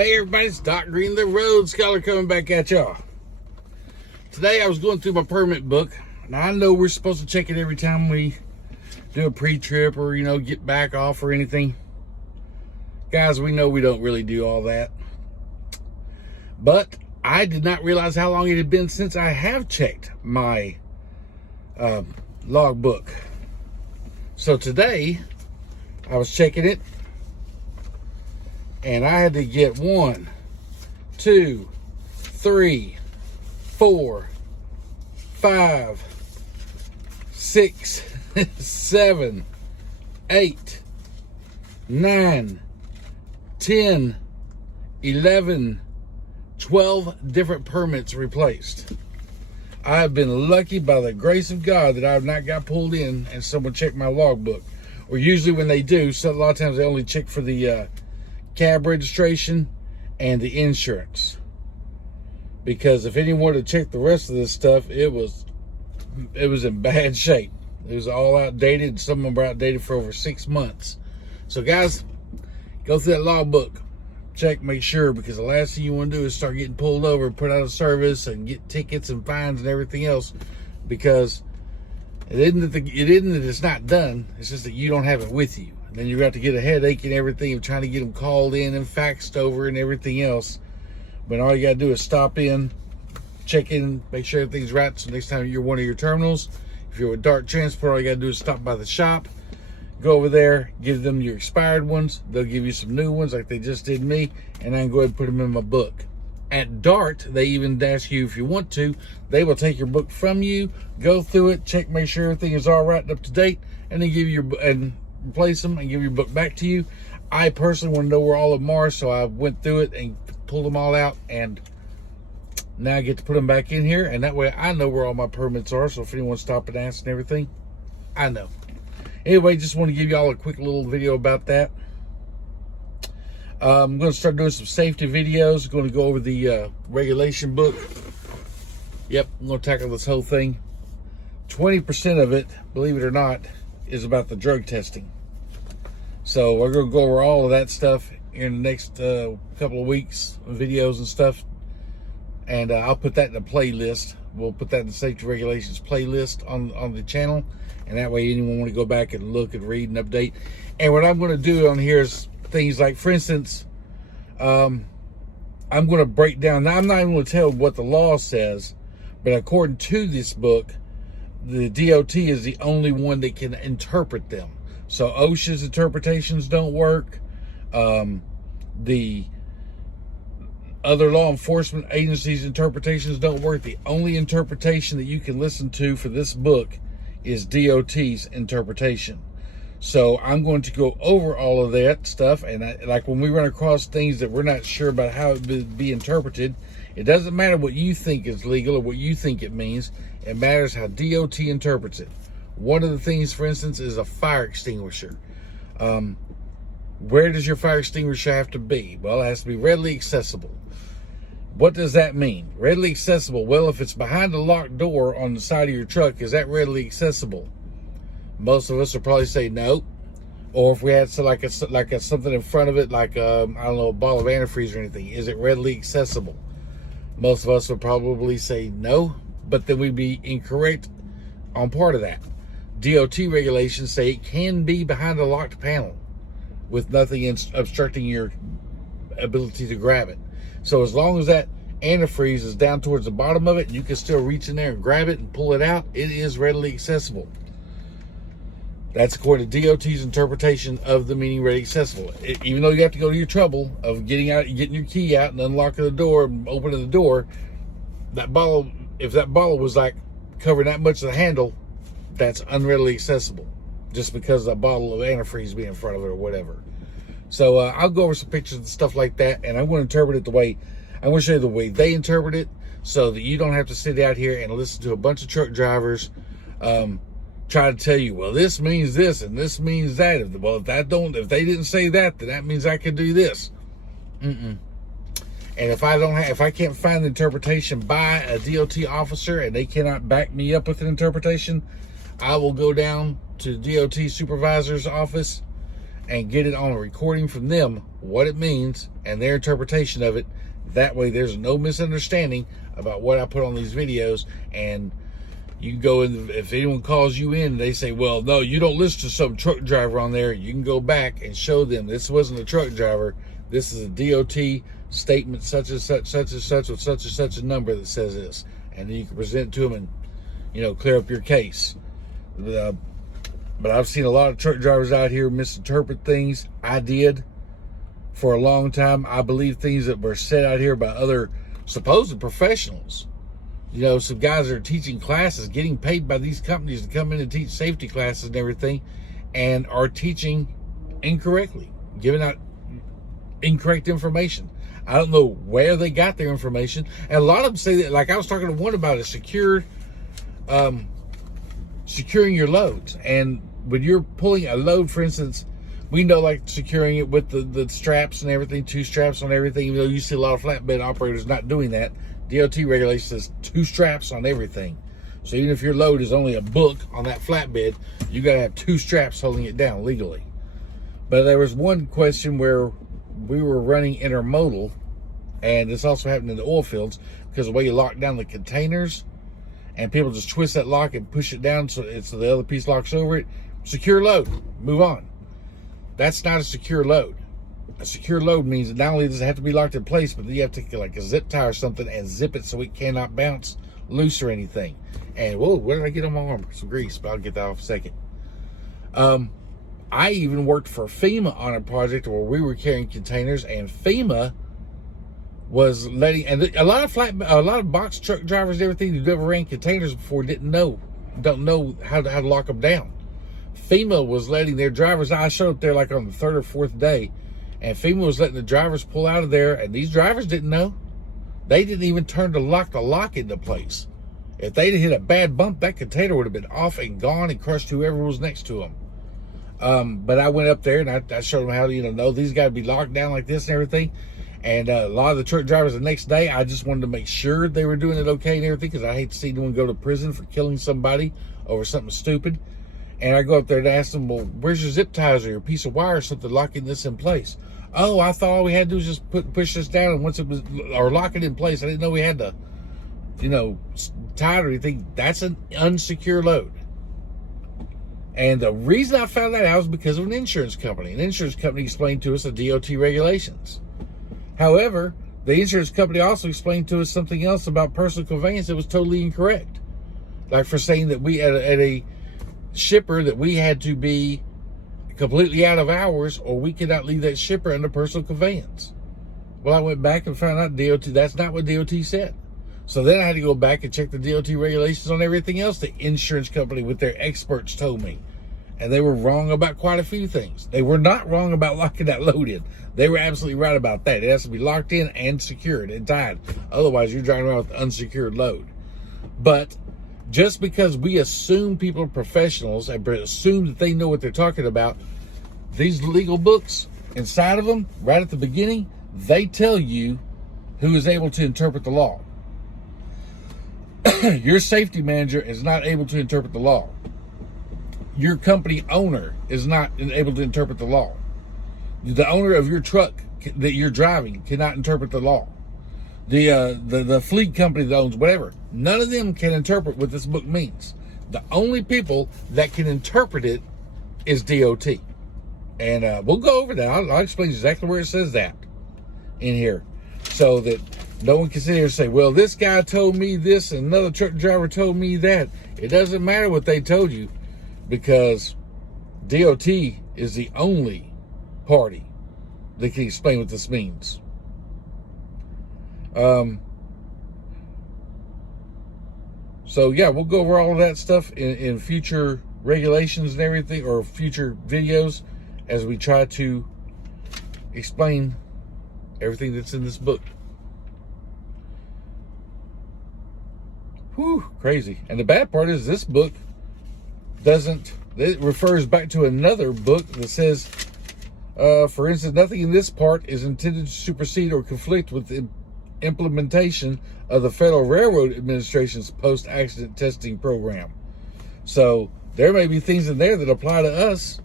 Hey everybody, it's Doc Green, the Road Scholar, coming back at y'all. Today I was going through my permit book. Now I know we're supposed to check it every time we do a pre-trip or, get back off or anything. Guys, we know we don't really do all that. But I did not realize how long it had been since I have checked my log book. So today I was checking it. And I had to get 1, 2, 3, 4, 5, 6, 7, 8, 9, 10, 11, 12 different permits replaced. I have been lucky by the grace of God that I have not got pulled in and someone checked my logbook. Or usually when they do, so a lot of times they only check for the cab registration and the insurance, because if anyone had checked the rest of this stuff, it was in bad shape. It was all outdated. Some of them were outdated for over 6 months. So guys, go through that logbook, check, make sure, because the last thing you want to do is start getting pulled over, put out of service, and get tickets and fines and everything else, because it isn't that it's not done. It's just that you don't have it with you. And then you're going to have to get a headache and everything of trying to get them called in and faxed over and everything else. But all you got to do is stop in, check in, make sure everything's right. So next time you're one of your terminals, if you're with Dart Transport, all you got to do is stop by the shop, go over there, give them your expired ones. They'll give you some new ones like they just did me, and I can go ahead and put them in my book. At Dart, they even ask you if you want to. They will take your book from you, go through it, check, make sure everything is all right and up to date, and then give you replace them and give your book back to you. I personally want to know where all of them are, so I went through it and pulled them all out, and now I get to put them back in here, and that way I know where all my permits are. So if anyone stop and ask and everything, I know. Anyway, just want to give y'all a quick little video about that. I'm going to start doing some safety videos. I'm going to go over the regulation book. Yep, I'm going to tackle this whole thing. 20% of it, believe it or not, is about the drug testing. So we're going to go over all of that stuff in the next couple of weeks, videos and stuff. And I'll put that in a playlist. We'll put that in the safety regulations playlist on the channel. And that way anyone want to go back and look and read and update. And what I'm going to do on here is things like, for instance, I'm going to break down. Now, I'm not even going to tell what the law says, but according to this book, the DOT is the only one that can interpret them. So OSHA's interpretations don't work. The other law enforcement agencies' interpretations don't work. The only interpretation that you can listen to for this book is DOT's interpretation. So I'm going to go over all of that stuff, and like when we run across things that we're not sure about how it would be interpreted, it doesn't matter what you think is legal or what you think it means. It matters how DOT interprets it. One of the things, for instance, is a fire extinguisher. Where does your fire extinguisher have to be? Well, it has to be readily accessible. What does that mean? Readily accessible. Well, if it's behind a locked door on the side of your truck, is that readily accessible? Most of us will probably say no. Or if we had something in front of it, like I don't know, a ball of antifreeze or anything, is it readily accessible? Most of us would probably say no, but then we'd be incorrect on part of that. DOT regulations say it can be behind a locked panel with nothing obstructing your ability to grab it. So as long as that antifreeze is down towards the bottom of it, and you can still reach in there and grab it and pull it out, it is readily accessible. That's according to DOT's interpretation of the meaning readily accessible. Even though you have to go to your trouble of getting your key out and unlocking the door and opening the door, that bottle, if that bottle was like covering that much of the handle, that's unreadily accessible, just because a bottle of antifreeze being in front of it or whatever. So I'll go over some pictures and stuff like that, and I'm going to interpret it the way, I'm going to show you the way they interpret it, so that you don't have to sit out here and listen to a bunch of truck drivers try to tell you, well, this means this and this means that. If they didn't say that, then that means I could do this. And if I can't find the interpretation by a DOT officer and they cannot back me up with an interpretation, I will go down to the DOT supervisor's office and get it on a recording from them, what it means and their interpretation of it. That way there's no misunderstanding about what I put on these videos. And you can go in, if anyone calls you in and they say, well, no, you don't listen to some truck driver on there, you can go back and show them this wasn't a truck driver. This is a DOT statement, such and such, such and such, with such and such a number that says this. And then you can present it to them and, you know, clear up your case. But I've seen a lot of truck drivers out here misinterpret things. I did for a long time. I believe things that were said out here by other supposed professionals. You know, some guys that are teaching classes, getting paid by these companies to come in and teach safety classes and everything, and are teaching incorrectly, giving out incorrect information. I don't know where they got their information. And a lot of them say that, like I was talking to one about it, securing your loads. And when you're pulling a load, for instance, we know, like, securing it with the straps and everything, 2 straps on everything, even though you see a lot of flatbed operators not doing that. DOT regulation says 2 straps on everything. So even if your load is only a book on that flatbed, you got to have 2 straps holding it down legally. But there was one question where we were running intermodal, and this also happened in the oil fields, because the way you lock down the containers, and people just twist that lock and push it down so the other piece locks over it. Secure load, move on. That's not a secure load. A secure load means that not only does it have to be locked in place, but you have to take like a zip tie or something and zip it so it cannot bounce loose or anything. And whoa, where did I get on my arm? Some grease, but I'll get that off in a second. I even worked for FEMA on a project where we were carrying containers, and FEMA was letting, and a lot of box truck drivers and everything who never ran containers before don't know how to lock them down. FEMA was letting their drivers, I showed up there like on the 3rd or 4th day, and FEMA was letting the drivers pull out of there, and these drivers didn't know. They didn't even turn the lock into place. If they'd hit a bad bump, that container would have been off and gone and crushed whoever was next to them. But I went up there and I showed them how to, know these got to be locked down like this and everything. And a lot of the truck drivers the next day, I just wanted to make sure they were doing it okay and everything, because I hate to see anyone go to prison for killing somebody over something stupid. And I go up there and ask them, well, where's your zip ties or your piece of wire or something locking this in place? Oh, I thought all we had to do was just push this down, and once it was, or lock it in place. I didn't know we had to, tie it or anything. That's an unsecure load. And the reason I found that out was because of an insurance company. An insurance company explained to us the DOT regulations. However, the insurance company also explained to us something else about personal conveyance that was totally incorrect. Like for saying that we at a shipper that we had to be completely out of hours, or we could not leave that shipper under personal conveyance. Well, I went back and found out that's not what DOT said. So then I had to go back and check the DOT regulations on everything else the insurance company with their experts told me. And they were wrong about quite a few things. They were not wrong about locking that load in. They were absolutely right about that. It has to be locked in and secured and tied. Otherwise, you're driving around with an unsecured load. But just because we assume people are professionals and assume that they know what they're talking about, these legal books, inside of them, right at the beginning, they tell you who is able to interpret the law. Your safety manager is not able to interpret the law. Your company owner is not able to interpret the law. The owner of your truck that you're driving cannot interpret the law. The fleet company that owns whatever, none of them can interpret what this book means. The only people that can interpret it is DOT. And we'll go over that. I'll explain exactly where it says that in here, so that no one can sit here and say, well, this guy told me this and another truck driver told me that. It doesn't matter what they told you, because DOT is the only party that can explain what this means. So yeah, we'll go over all of that stuff in future regulations and everything, or future videos, as we try to explain everything that's in this book. Whew, crazy. And the bad part is this book it refers back to another book that says, for instance, nothing in this part is intended to supersede or conflict with the implementation of the Federal Railroad Administration's post-accident testing program. So there may be things in there that apply to us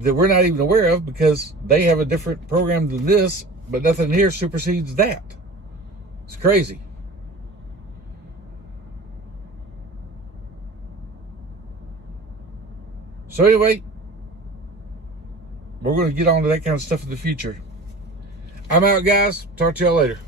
that we're not even aware of because they have a different program than this, but nothing here supersedes that. It's crazy. So anyway, we're going to get on to that kind of stuff in the future. I'm out, guys. Talk to y'all later.